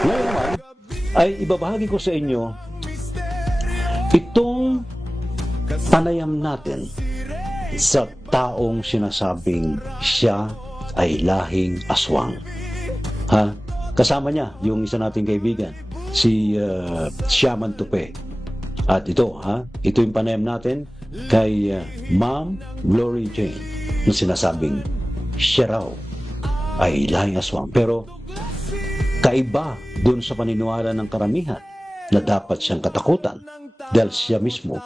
Ngayon naman, ay ibabahagi ko sa inyo itong panayam natin sa taong sinasabing siya ay lahing aswang. Ha? Kasama niya yung isa nating kaibigan, si Shaman Tupe. At ito, ito yung panayam natin kay Ma'am Glory Jane na sinasabing siya raw ay lahing aswang. Pero kaiba dun sa paniniwala ng karamihan na dapat siyang katakutan dahil siya mismo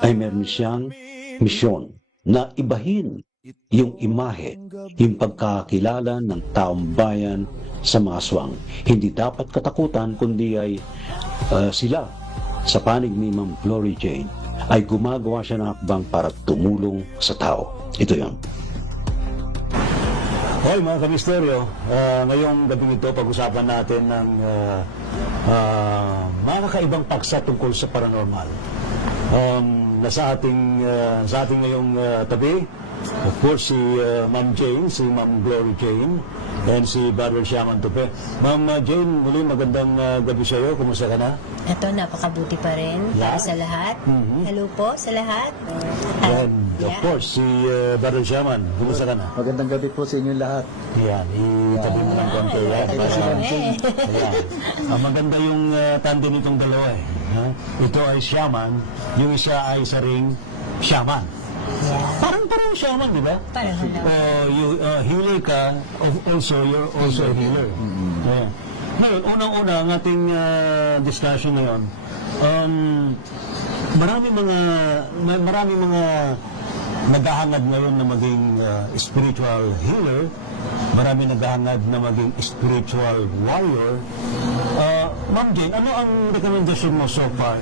ay meron siyang misyon na ibahin yung imahe, yung pagkakilala ng taong bayan sa mga aswang. Hindi dapat katakutan, kundi ay sila, sa panig ni Ma'am Glory Jane, ay gumagawa siya ng hakbang para tumulong sa tao. Ito yun. Hoy mga kamisteryo, ngayong gabing ito pag-usapan natin ng mga kakaibang paksa tungkol sa paranormal. Sa ating ngayong tabi, of course, si Ma'am Jane, si Ma'am Glory Jane, and si Brother Shaman Tupe. Ma'am Jane, muli magandang gabi sa iyo. Kumusta ka na? Ito, napakabuti pa rin para sa lahat. Hello po sa lahat. And of course, si Brother Shaman, kumusta ka na? Magandang gabi po sa inyong lahat. Yan, itabi mo lang konti. Maganda yung tandem nitong dalawa eh. Ito ay Shaman, yung isa ay saring Shaman. Parang shaman, di ba? Parang Healer ka, also, you're also a healer. Yeah. Ngayon, unang-una, ang ating discussion ngayon, marami mga naghahangad ngayon na maging spiritual healer, marami naghahangad na maging spiritual warrior. Ma'am Jane, ano ang recommendation mo so far?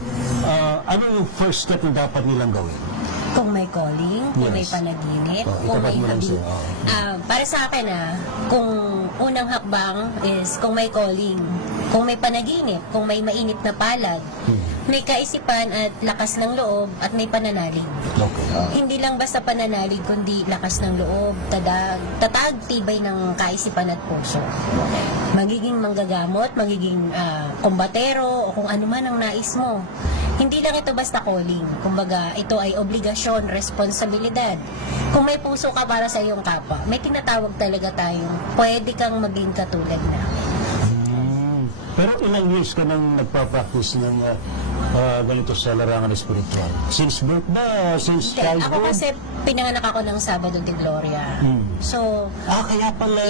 Ano yung first step na dapat nilang gawin? Kung may calling, kung may panaginip, kung may habig. Para sa akin kung unang hakbang is kung may calling, kung may panaginip, kung may mainit na palad, may kaisipan at lakas ng loob at may pananalig. Okay. Hindi lang basta pananalig, kundi lakas ng loob, tatag, tibay ng kaisipan at puso. Magiging manggagamot, magiging kombatero, o kung ano man ang nais mo. Hindi lang ito basta calling. Kumbaga, ito ay obligasyon, responsibilidad. Kung may puso ka para sa iyong kapwa, may tinatawag talaga tayong pwede kang maging katulad na. Pero ilang years ka nang nagpa-practice ng ganito sa larangan spiritual? Since birth ba? Since childhood? Ako kasi pinanganak ako ng Sabado de Gloria. So, kaya pala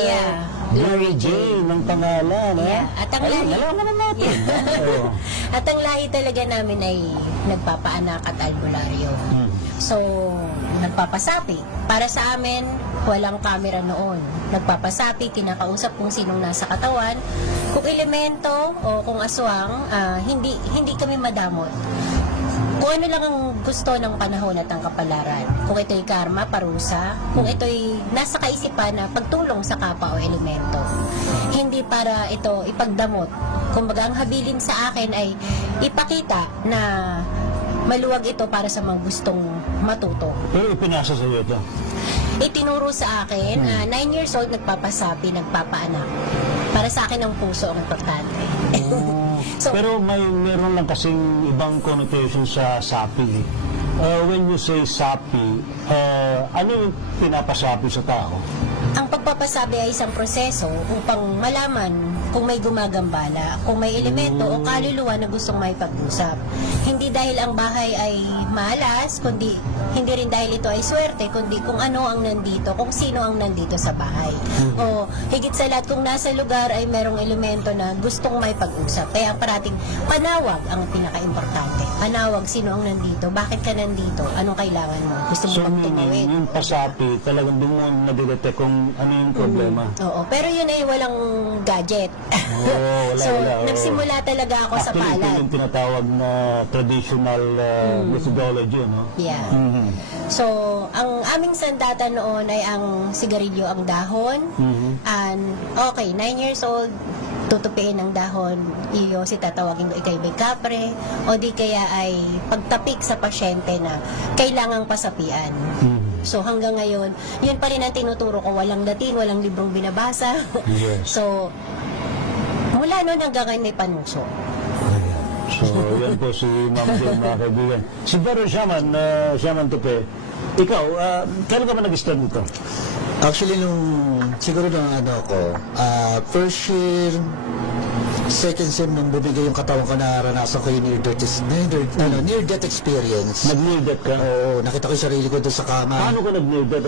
Glory Jane ang pangalan. Yeah. At ang lahi, nalaman na natin. at ang lahi talaga namin ay nagpapaanak at albularyo. So, nagpapasapi. Para sa amin, walang camera noon. Nagpapasapi, kinakausap kung sinong nasa katawan. Kung elemento o kung aswang, hindi kami madamot. Kung ano lang ang gusto ng panahon at ang kapalaran. Kung ito'y karma, parusa. Kung ito'y nasa kaisipan na pagtulong sa kapwa o elemento. Hindi para ito ipagdamot. Kumbaga, ang habilin sa akin ay ipakita na maluwag ito para sa mga gustong matuto. Pero ipinasa sa iyo ito? Itinuro sa akin, 9 years old, nagpapasabi, nagpapaanak. Para sa akin, ang puso ang importante. So, pero meron lang kasing ibang connotation sa sapi. When you say sapi, ano yung pinapasapi sa tao? ang pagpapasabi ay isang proseso upang malaman kung may gumagambala, kung may elemento o kaluluwa na gustong may pag-usap. Hindi dahil ang bahay ay malas, kundi hindi rin dahil ito ay swerte, kundi kung ano ang nandito, kung sino ang nandito sa bahay. O higit sa lahat, kung nasa lugar ay merong elemento na gustong may pag-usap. Kaya ang parating panawag ang pinaka-importante. Panawag, sino ang nandito, bakit ka nandito, anong kailangan mo, gusto mo bang tumawid. Yung pasapi, talagang doon mo nadidetect kung ano yung problema. Oo, pero yun ay walang gadget. Nagsimula talaga ako sa Actually, palad. ito yung tinatawag na traditional methodology, no? Yeah. So, ang aming sandata noon ay ang sigarilyo ang dahon. And, okay, 9 years old, tutupiin ng dahon, iyo si tatawagin ko ikay may kapre, o di kaya ay pagtapik sa pasyente na kailangang pasapian. So hanggang ngayon, yun pa rin ang tinuturo ko, walang Latin, walang librong binabasa. Yes. So, mula Mula noon hanggang ngayon may panuso. So, yan po si Ma'am Jane, mga kaibigan. Si Brother Shaman Tupe, ikaw, kailan ka ba nag-start nito? Actually, siguro nung first year, second sem nung bumigay yung katawan ko, naranasan ko yung near-death experience. Nag-near-death ka? Oo, nakita ko yung sarili ko doon sa kama. Paano ka nag-near-death?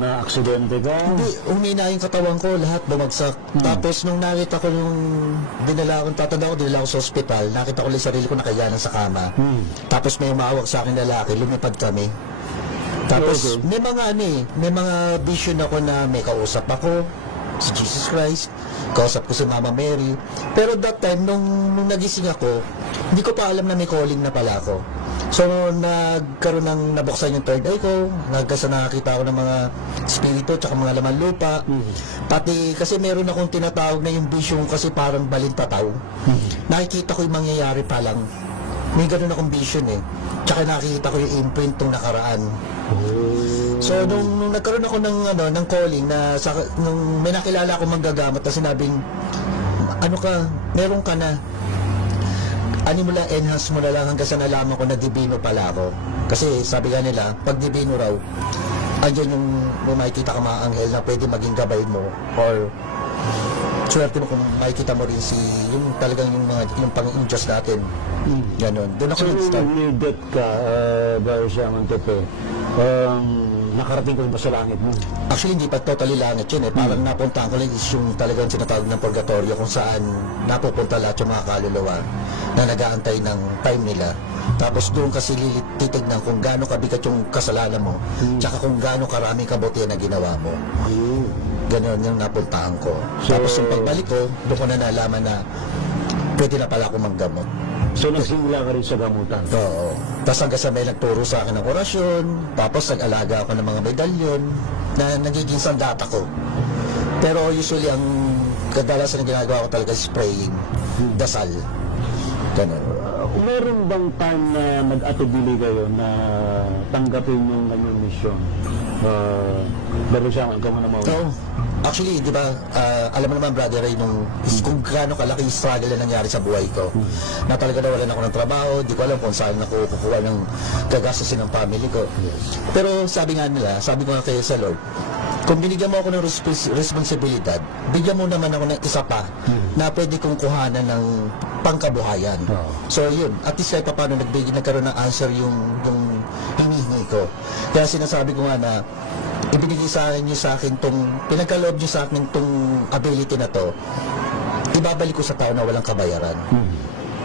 Na-aksidente ka? Hindi, umina yung katawan ko, lahat bumagsak. Tapos nung nakita ko dinala ko sa ospital, nakita ko lang yung sarili ko nakayanan sa kama. Tapos may umawag sa akin lalaki, lumipad kami. Tapos may mga vision ako na may kausap ako, si Jesus Christ, kausap ko si Mama Mary. Pero that time, nung nagising ako, hindi ko pa alam na may calling na pala ako. So, nabuksan yung third eye ko, nakakita ako ng mga spirito, tsaka mga laman lupa. Pati, kasi meron akong tinatawag na yung vision kasi parang balintataw. Nakikita ko yung mangyayari pa lang. May ganun akong vision eh. Tsaka nakikita ko yung imprint ng nakaraan. So, nung nagkaroon ako ng calling nung may nakilala akong manggagamot na sinabing, meron ka na. Enhance mo na lang hanggang sa nalaman ko na divino pala ako. Kasi sabi nga nila, pag divino raw, andyan yung makikita ka mga anghel na pwede maging gabay mo or swerte mo kung makikita mo rin yung talagang yung pang-Diyos natin. Ganon. Doon ako nag-start. So, near-death ka, Brother Shaman Tupe, nakarating ko rin ba sa langit mo? Actually, hindi pa totally langit yun eh. Parang napuntahan ko lang is yung talagang sinatawag ng purgatorio kung saan napupunta lahat yung mga kaluluwa na nag-aantay ng time nila. Tapos doon kasi titignan kung gaano kabigat yung kasalanan mo tsaka kung gaano karaming kabutihan na ginawa mo. Ganon yung napuntahan ko. Tapos yung pagbalik ko, doon ko na nalaman na pwede na pala ako manggamot. So, nagsimula ka rin sa gamutan? Oo. Tapos hanggang sa may nagturo sa akin ng orasyon, tapos nag-alaga ako ng mga medalyon na nagiging sandata ko. Pero usually, ang kadalasan na ginagawa ko talaga is praying, dasal. Ganun. Meron bang time na nag-atubili kayo na tanggapin yung kanyang mission? Brother Shaman, ikaw mo na mauna. So, actually, di ba, alam mo naman, Brother Ray, kung gaano kalaki yung struggle na nangyari sa buhay ko. Na talaga nawalan ako ng trabaho, di ko alam kung saan ako kukuha ng gagastusin ng family ko. Pero sabi ko nga kayo sa Lord, kung binigyan mo ako ng responsibilidad, bigyan mo naman ako ng isa pa na pwede kong kuhanan ng pangkabuhayan. So yun, at least kahit paano nagkaroon ng answer yung hinihingi ko. Kaya sinasabi ko nga na ibinigay sa akin pinagkaloob niyo sa akin tong ability na to, ibabalik ko sa tao na walang kabayaran.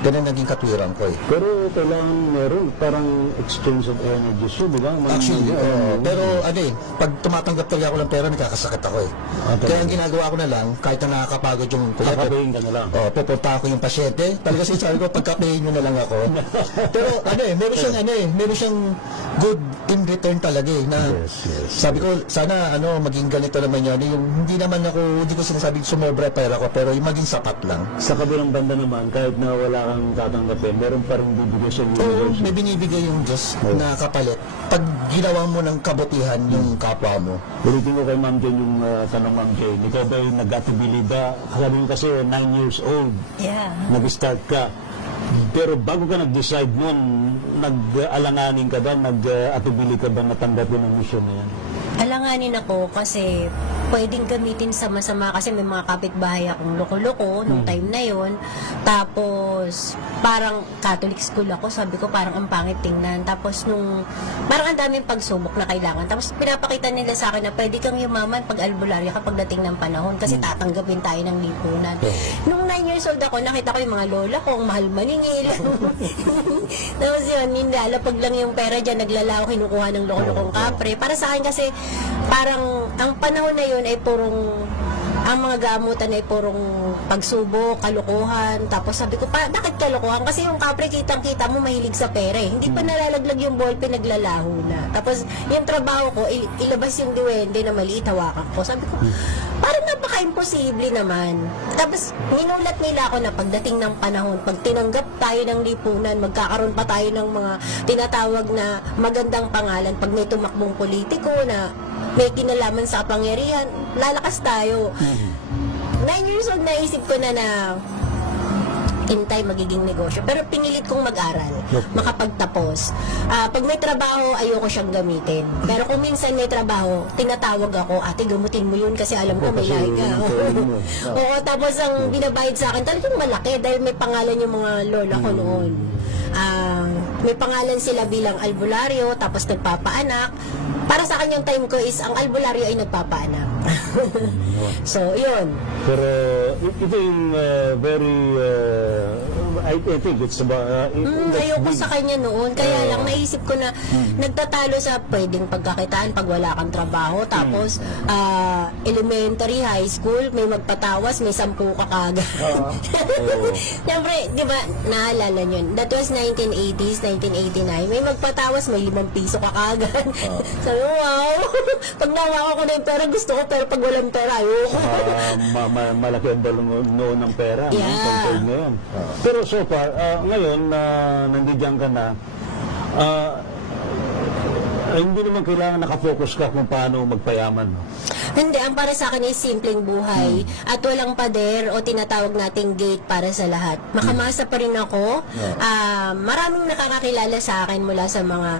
Ganun naging katwiran ko eh. Pero kailangan meron parang exchange of energies yun, di ba? Actually, pero pag tumatanggap talaga ako ng pera, nagkakasakit ako eh. Kaya ang ginagawa ko na lang, kahit na nakakapagod yung Kakabayin ka na lang. pupunta ako yung pasyente. Talaga sinasabi ko, pagkapayin nyo na lang ako. Pero meron siyang good in return talaga eh. Na, sabi ko, sana maging ganito naman yun. Yung hindi ko sinasabi sumobra pera ko, pero yung maging sapat lang. Sa kabilang banda naman, kahit na wala kang tatanggapin, meron pa rin bibigay sa universe. May binibigay yung Diyos na kapalit. Pag ginawa mo ng kabutihan yung kapwa mo. Ulitin ko kay Ma'am Jane yung tanong, Ma'am Jane. Ikaw ba yung nag-atubili ba? Sabi mo kasi 9 years old. Yeah. Nag-start ka. Pero bago ka nag-decide nun, nag-alanganin ka ba? Nag-atubili ka ba na tanggapin ang mission na yan? Alanganin ako kasi pwedeng gamitin sa masama kasi may mga kapitbahay akong loko-loko nung time na yon. Tapos parang Catholic school ako, sabi ko parang ang pangit tingnan. Tapos parang ang daming pagsubok na kailangan. Tapos pinapakita nila sa akin na pwede kang yumaman pag albularyo kapag dating ng panahon kasi tatanggapin tayo ng lipunan. Nung 9 years old ako, nakita ko yung mga lola ko, ang mahal maningil. Tapos yun, nilalapag lang yung pera dyan, naglalaho, kinukuha ng loko-lokong kapre. Para sa akin kasi parang ang panahon na yun ay ang mga gamutan ay purong pagsubok, kalokohan. Tapos sabi ko, bakit kalokohan? Kasi yung kapre, kitang-kita mo mahilig sa pera eh. Hindi pa nalalaglag yung ballpen, naglalaho na. Tapos yung trabaho ko, ilabas yung diwende na maliit, hawakan ko. Sabi ko, parang napaka-imposible naman. Tapos minulat nila ako na pagdating ng panahon, pag tinanggap tayo ng lipunan, magkakaroon pa tayo ng mga tinatawag na magandang pangalan. Pag may tumakbong politiko na may kinalaman sa kapangyarihan, lalakas tayo. 9 years old, naisip ko na in time magiging negosyo. Pero pinilit kong mag-aral, makapagtapos. Pag may trabaho, ayoko siyang gamitin. Pero kung minsan may trabaho, tinatawag ako, ate, gamutin mo yun kasi alam ko may lahi ka. Oo, tapos ang binabayad sa akin, talagang malaki dahil may pangalan yung mga lola ko noon. May pangalan sila bilang albularyo, tapos nagpapaanak. Para sa akin yung time ko is, ang albularyo ay nagpapaanak. So, yun. Pero ito yung very, I think it's about... Ayoko sa kanya noon. Kaya lang naisip ko na nagtatalo sa pwedeng pagkakitaan pag wala kang trabaho. Tapos, elementary, high school, may magpatawas, may 10 ka kagad. Siyempre, di ba, naalala nyo, that was 1980s, 1989, may magpatawas, may 5 piso ka kagad. Sabi ko, wow! Pag nawawa ko na yung pera, gusto ko, pero pag walang pera, ayoko. Malaki ang balong noon ng pera, Yeah. no? Compared ngayon. Pero so far, ngayon, nandiyan ka na, hindi naman kailangan nakafocus ka kung paano magpayaman. No? Hindi, ang para sa akin ay simpleng buhay at walang pader o tinatawag nating gate para sa lahat. Makamasa pa rin ako. Maraming nakakakilala sa akin mula sa mga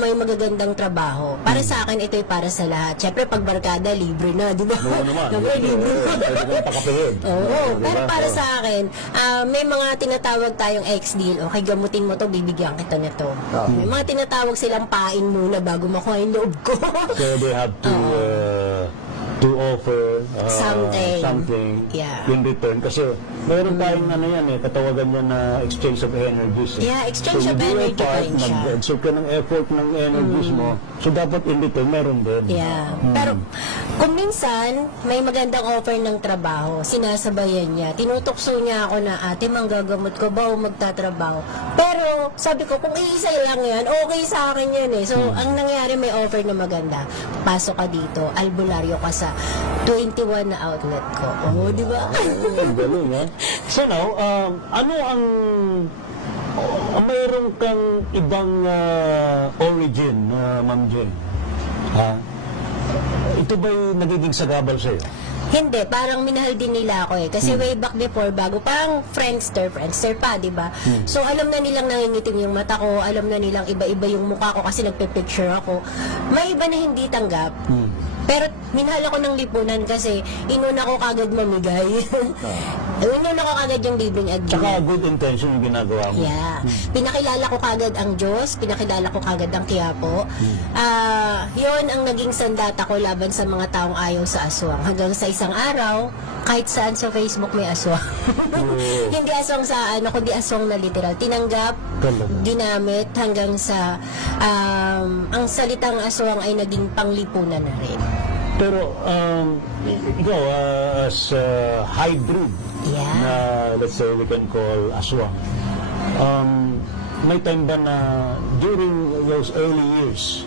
may magagandang trabaho. Para sa akin, ito ay para sa lahat. Siyempre, pag barkada, libre na, di ba? Oo naman. Siyempre, libre na. Pwede kang pakapihin. Oo, Diba? pero para sa akin, may mga tinatawag tayong ex-deal. Okay, gamutin mo to, bibigyan kita nito. May mga tinatawag silang pain muna bago makuha yung loob ko. So they have to offer something Yeah. in return. Kasi meron tayong katawagan niya na exchange of energies. Yeah, exchange so of energy pa rin siya. Nag-exert ka ng effort ng energies mo. So dapat in return meron din. Yeah. Pero kung minsan may magandang offer ng trabaho, sinasabayan niya. Tinutukso niya ako na, ate, manggagamot ko ba o magtatrabaho? Pero sabi ko, kung iisa lang yan, okay sa akin yan eh. So ang nangyari, may offer na maganda. Pasok ka dito, albularyo ka sa 21 na outlet ko. Oh, di ba? Ang galing, ha? So now, ano ang mayroon kang ibang origin, Ma'am Jane? Ha? Ito ba'y nagiging sagabal sa'yo? Hindi, parang minahal din nila ako eh. Kasi way back before, bago parang Friendster pa, di ba? So, alam na nilang nangingitim yung mata ko, alam na nilang iba-iba yung mukha ko kasi nagpe-picture ako. May iba na hindi tanggap. Pero minahal ako ng lipunan kasi inuna ko kagad mamigay. Inuna ko kagad yung libreng adyo. Tsaka good intention yung ginagawa mo. Yeah. Pinakilala ko kagad ang Diyos, pinakilala ko kagad ang Quiapo. Yun ang naging sandata ko laban sa mga taong ayaw sa aswang. Hanggang sa isang araw, kahit saan sa Facebook may aswang. Hindi aswang sa kundi aswang na literal. Tinanggap, ginamit hanggang sa ang salitang aswang ay naging panglipunan na rin. Pero ikaw as hybrid na let's say we can call aswang, may time ba na during those early years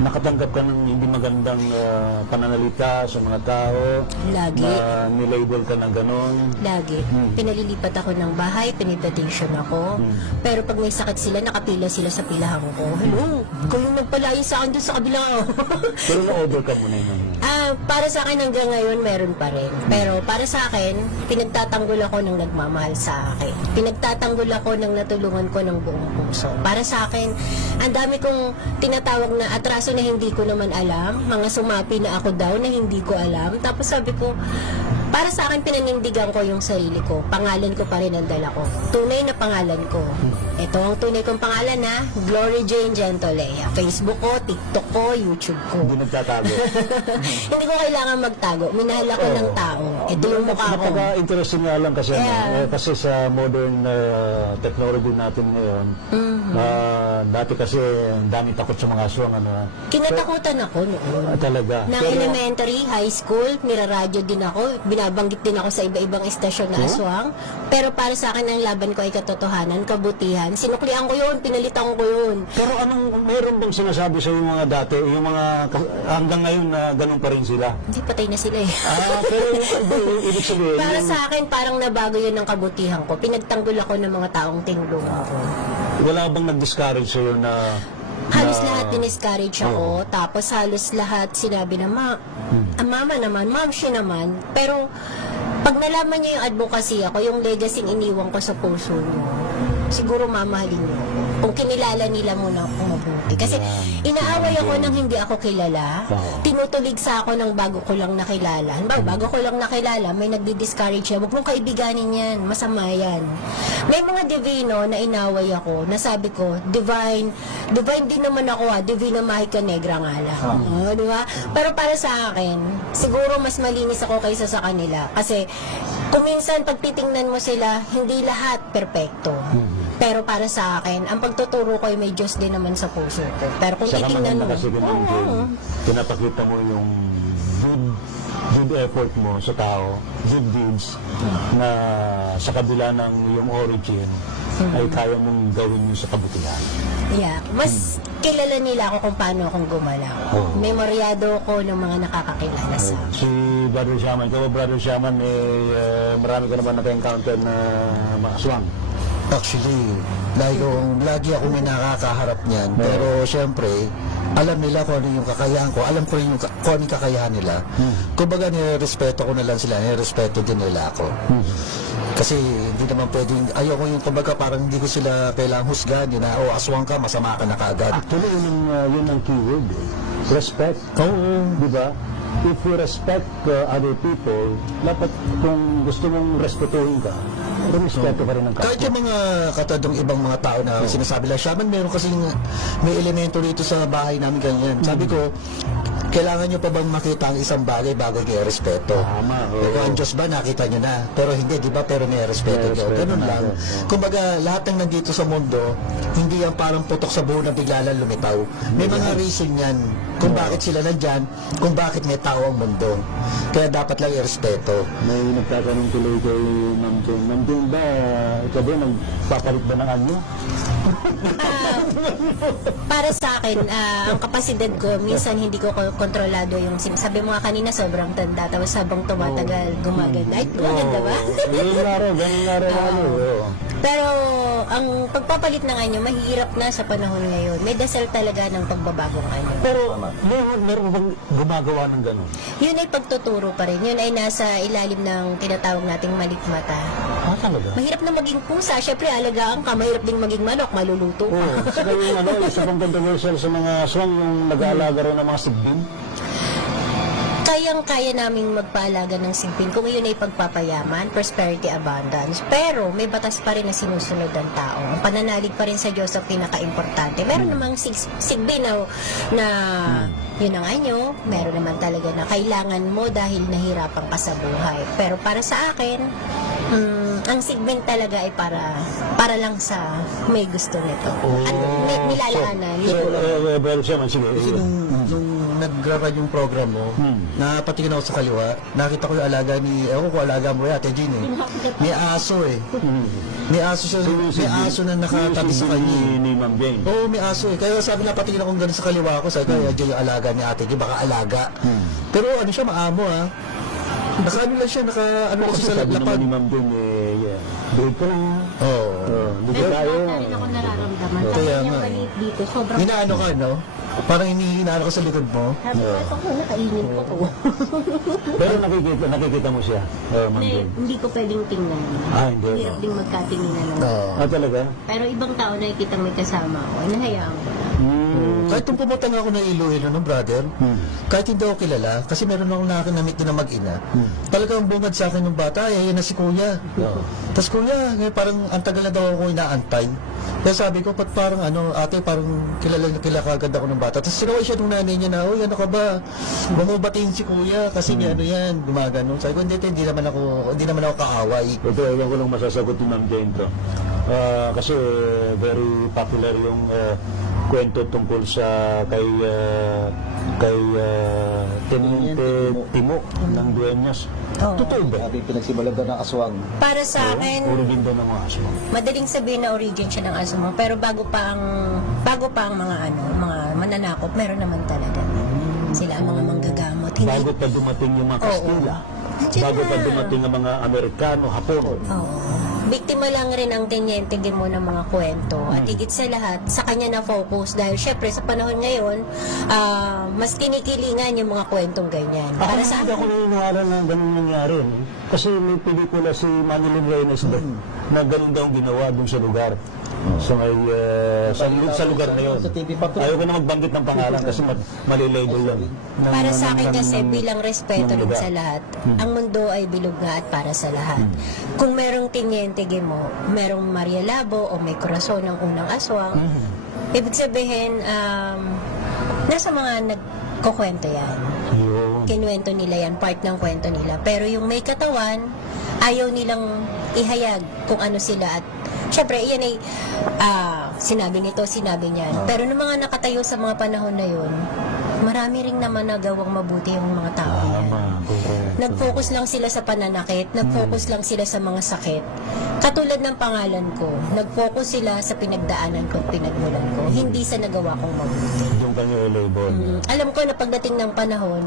nakatanggap ka ng hindi magandang pananalita sa mga tao? Lagi. Na nilabel ka ng ganon? Lagi. Pinalilipat ako ng bahay, pinidatation ako. Pero pag may sakit sila, nakapila sila sa pilahan ko. Hello, ikaw yung nagpalayo sa akin doon sa kabila. Pero na-overcome mo na yun. Para sa akin hanggang ngayon meron pa rin. Pero para sa akin, pinagtatanggol ako ng nagmamahal sa akin. Pinagtatanggol ako ng natulungan ko ng buong puso. Para sa akin, ang dami kong tinatawag na atraso na hindi ko naman alam. Mga sumapi na ako daw na hindi ko alam. Tapos sabi ko, para sa akin pinanindigan ko yung sarili ko. Pangalan ko pa rin ang dala ko. Tunay na pangalan ko. Ito ang tunay kong pangalan na Glory Jane Gentolea. Facebook ko, TikTok ko, YouTube ko. Hindi nagtatago. Hindi ko kailangan magtago. Minahal ako ng tao. Ito yung mukha ko. Napaka-interesting nga lang kasi, kasi sa modern technology natin ngayon, dati kasi ang dami takot sa mga aswang. Kinatakutan ako noon. Talaga. Na elementary, high school, niraradyo din ako. Binabanggit din ako sa iba-ibang estasyon na aswang. Pero para sa akin, ang laban ko ay katotohanan, kabutihan. Sinuklian ko yun, pinalitan ko yun. Pero meron bang sinasabi sa yung mga dati, yung mga hanggang ngayon na ganun pa rin sila? Hindi, patay na sila eh. Pero ibig sabihin, Para sa akin, parang nabago yun ng kabutihan ko. Pinagtanggol ako ng mga taong tinulungan ko. wala bang nag-discourage sa'yo na Halos lahat diniscourage ako. Tapos halos lahat sinabi na, mama naman, ma'am siya naman. Pero Pag nalaman niyo yung advocacy ako, yung legacy iniwan ko sa puso niyo, siguro mamahalin niyo ako. Kung kinilala nila muna ako mabuti. Kasi inaaway ako nang hindi ako kilala. Tinutulig sa ako ng bago ko lang nakilala. Bago ko lang nakilala, may nagdi-discourage siya. Huwag mong kaibiganin yan. Masama yan. May mga divino na inaway ako, na sabi ko, divine din naman ako Divino Mahika Negra nga lang. Di ba? Pero para sa akin, siguro mas malinis ako kaysa sa kanila. Kasi kung minsan pag titingnan mo sila, hindi lahat perpekto. Pero para sa akin, ang pagtuturo ko ay may Diyos din naman sa puso ko. Pero kung Saka titingnan maganda mo, kasi ganun, Jane, pinapakita mo yung good effort mo sa tao, good deeds, na sa kabila ng iyong origin, ay kaya mong gawin yun sa kabutihan. yeah, mas kilala nila ako kung paano akong gumalaw. Memoryado ko ng mga nakakakilala sa akin. Si Brother Shaman, ikaw Brother Shaman, marami ka naman naka-encounter na mga aswang. Actually, lagi ako may nakakaharap niyan. Pero syempre, alam nila kung ano yung kakayahan ko. Alam ko rin kung ano yung kakayahan nila. Kumbaga, nirespeto ko na lang sila. Nirespeto din nila ako. Kasi hindi naman pwedeng, ayoko yung kumbaga parang hindi ko sila kailangang husgahan. Yun na, aswang ka, masama ka na kaagad. Actually, yun ang keyword. Respect. Di ba? If you respect other people, dapat kung gusto mong respetuhin ka, respeto pa rin ang Kahit kapwa. yung mga katadong ibang mga tao na sinasabi lang, Shaman, meron kasing may elemento rito sa bahay namin ganyan. Sabi ko, kailangan nyo pa bang makita ang isang bagay bago kayo respeto? Tama, oo. Ikaw, ang Diyos ba, nakita nyo na? Pero hindi, di ba? Pero may respeto nyo. respeto Ganun natin, lang. Kumbaga, lahat ng nandito sa mundo, hindi yan parang putok sa buo na bigla lang lumitaw. May mga reason yan kung bakit sila nandyan, kung bakit may tao ang mundo. Kaya dapat lang i-respeto. May nagtatanong tuloy kay Ma'am Jane. Ma'am Jane ba, ikaw ba nagpapalit ba ng anyo? Para sa akin, ang kapasidad ko, minsan hindi ko kontrolado yung sabi mo nga kanina, sobrang tanda, tapos habang tumatagal, gumaganda. Ay, maganda ba? Ganun nga rin ano. Pero, ang pagpapalit ng anyo, mahirap na sa panahon ngayon. May dasal talaga ng pagbabagong anyo. Pero, meron bang gumagawa ng ganun? Yun ay pagtuturo pa rin. Yun ay nasa ilalim ng tinatawag nating malikmata. Talaga? Mahirap na maging pusa. Siyempre, alagaan ka. Mahirap ding maging manok. Maluluto ka. Oo. Saka yung isa pang controversial sa mga aswang, yung nag-aalaga rin ng mga sigbin. Kayang-kaya naming magpaalaga ng singpin kung yun ay pagpapayaman, prosperity, abundance. Pero may batas pa rin na sinusunod ng tao. Ang pananalig pa rin sa Diyos ang pinaka-importante. Meron namang sigbin na yun ang anyo. Meron naman talaga na kailangan mo dahil nahirapan ka sa buhay. Pero para sa akin, ang sigbin talaga ay para lang sa may gusto nito. At may nilalaanan. Well, siya man, sige. Kasi nung nag-grab yung program mo, napatingin ako sa kaliwa, nakita ko yung alaga ni, ewan ko alaga mo Ate Jean eh. May aso eh. May aso siya, may aso na nakatabi sa kanya eh. Ni Ma'am Jane. Oo, may aso eh. Kaya sabi na patingin akong gano'n sa kaliwa ko, sabi ko, yung alaga ni Ate Jean, baka alaga. Pero ano siya, maamo ah. Naka-ano lang siya, naka-ano lang Kasi siya sa sabi naman lapad. ni Ma'am Jane, break ko na. Oo. Hindi tayo. rin ako nararamdaman. Kaya Sabi niya nga eh. maliit dito. Sobrang Hinaano ka, no? Parang hinihinaan ko sa likod mo. sabi ko, ito ko, nakainin ko to. Pero nakikita mo siya, Ma'am Hindi, Jane. hindi ko pwedeng tingnan. Hindi. Hirap ding magkatinginan lang. Oo. Talaga? Pero ibang tao nakikita may kasama ako, nahayaan ko lang. Kahit nung pumunta nga ako ng Iloilo, no, brother, kahit hindi ako kilala, kasi meron akong nakinamit din na mag-ina, talagang bungad sa akin ng bata, yan na si kuya. Tapos kuya, ngayon parang ang tagal na daw ako inaantay. Kaya sabi ko, pat parang ate, parang kilala kagad ako ng bata. Tapos sinaway siya ng nanay niya na, uy, ano ka ba? Mamubatiin si kuya, kasi may yan, gumagano. Sabi ko, hindi naman ako kaaway. Ito, ewan ko lang masasagot ni Ma'am Jane to. Kasi very popular yung kwento tungkol sa kay Teniente Timo ng Dueñas. Totoo ba? Sabi, pinagsimulan daw ng aswang. Para sa akin, Origin daw ng mga aswang. madaling sabihin na origin siya ng asmo, pero bago pa ang mga mga mananakop, meron naman talaga. Sila ang mga manggagamot. Hindi, Bago pa dumating yung mga Kastila. Nandiyan Bago pa na. dumating ang mga Amerikano, Hapon. Oo. biktima lang rin ang Teniente Gimo ng mga kwento. At higit sa lahat, sa kanya na focus. Dahil syempre, sa panahon ngayon, mas kinikilingan yung mga kwentong ganyan. Para sa Hindi ako naniniwala na ganun nangyari. No? Kasi may pelikula si Manilyn Reyes na ganun daw ang ginawa dun sa lugar. So may, sa lugar na yun. Sa TV pa to. Ayaw ko na magbanggit ng pangalan kasi malilabel lang. Para sa akin kasi bilang respeto ng rin lugar. sa lahat, ang mundo ay bilog nga at para sa lahat. Kung merong Teniente Gimo, merong Maria Labo o may Corazon ng unang aswang, ibig sabihin, nasa mga nagkukwento yan. Yun. Kinuwento nila yan, part ng kwento nila. Pero yung may katawan, ayaw nilang ihayag kung ano sila at syempre, iyan ay sinabi nito, sinabi niyan. Pero ng mga nakatayo sa mga panahon na yun, marami ring naman nagawang mabuti yung mga tao yan. Tama, correct. Nag-focus lang sila sa pananakit, nag-focus lang sila sa mga sakit. Katulad ng pangalan ko, nag-focus sila sa pinagdaanan ko at pinagmulan ko, hindi sa nagawa kong mabuti. Yung kanya label. Alam ko na pagdating ng panahon,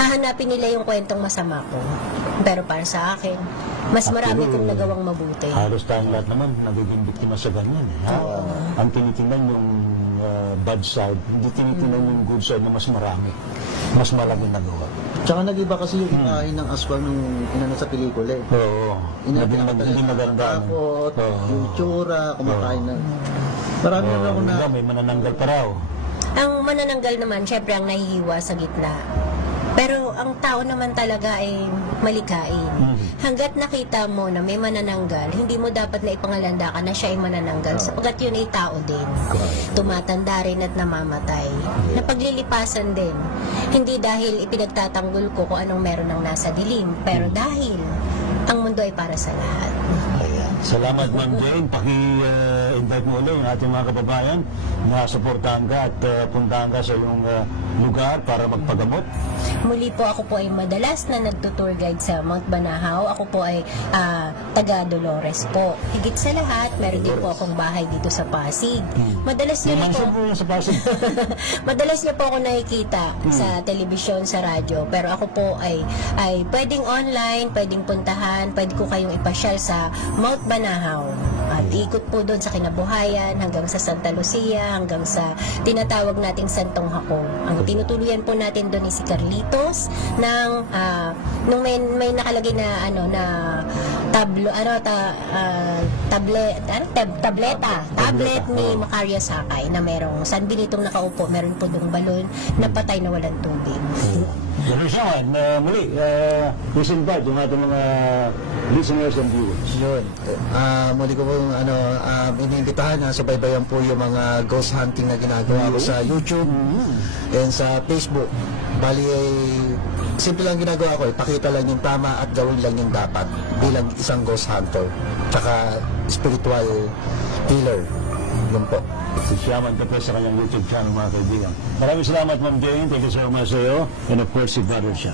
hahanapin nila yung kwentong masama ko. Pero para sa akin, mas marami kong nagawang mabuti. Halos tayong lahat naman nagiging biktima sa ganyan. Ha? Ang tinitingnan yung bad side, hindi tinitingnan yung good side na mas marami. Mas maraming nagawa. Tsaka nag-iba kasi yung imahe ng aswang nung inano sa pelikula eh. Oo. Hindi maganda. Takot, Oo. yung tsura, kumakain na. Marami na ako na... Iba, may manananggal pa raw. Ang manananggal naman, syempre ang nahihiwa sa gitna. Pero ang tao naman talaga ay malikain. Hanggat nakita mo na may manananggal, hindi mo dapat na ipangalandakan na siya ay manananggal sapagkat yun ay tao din. Tumatanda rin at namamatay. Napaglilipasan din. Hindi dahil ipinagtatanggol ko kung anong meron ng nasa dilim, pero dahil ang mundo ay para sa lahat. Salamat, Ma'am Jane. Paki-invite mo ulit yung ating mga kababayan na suportahan ka at puntahan ka sa iyong lugar para magpagamot. Muli po, ako po ay madalas na nagtutour guide sa Mount Banahaw. Ako po ay taga Dolores po. Higit sa lahat, meron din po akong bahay dito sa Pasig. Madalas niyo Mansion po, po yan sa Pasig. madalas niyo po ako nakikita sa telebisyon, sa radyo. Pero ako po ay pwedeng online, pwedeng puntahan, pwede ko kayong ipasyal sa Mount Banahaw. At ikot po doon sa kinabuhayan hanggang sa Santa Lucia, hanggang sa tinatawag nating Santong Hakong. Ang tinutuluyan po natin doon is si Carlitos ng nung may nakalagay na tablet ni Macario Sakay na merong San Benitong nakaupo, meron po dong balon na patay na walang tubig. Ganun siya, muli, please invite yung ating mga listeners and viewers. Yun. Muli ko pong iniimbitahan na subaybayan po yung mga ghost hunting na ginagawa ko sa YouTube and sa Facebook. Bali ay simple lang ginagawa ko, ipakita lang yung tama at gawin lang yung dapat bilang isang ghost hunter tsaka spiritual healer. Yun po. Si Shaman Tapos sa kanyang YouTube channel, mga kaibigan. Maraming salamat, Ma'am Jane. Thank you so much sa iyo. And of course, si Brother Sham.